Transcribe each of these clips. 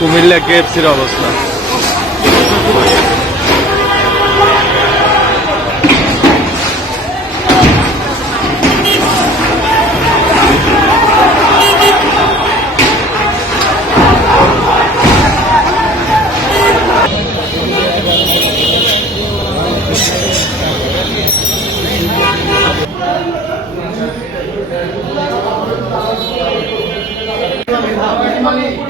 কুমিল্লা কেএফসির অবস্থা এরা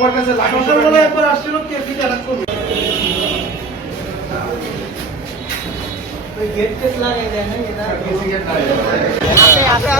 সবার কাছে লাখ একবার আসছিল কে কি অ্যাটাক করবে গেট টেট লাগাই দেয় না এটা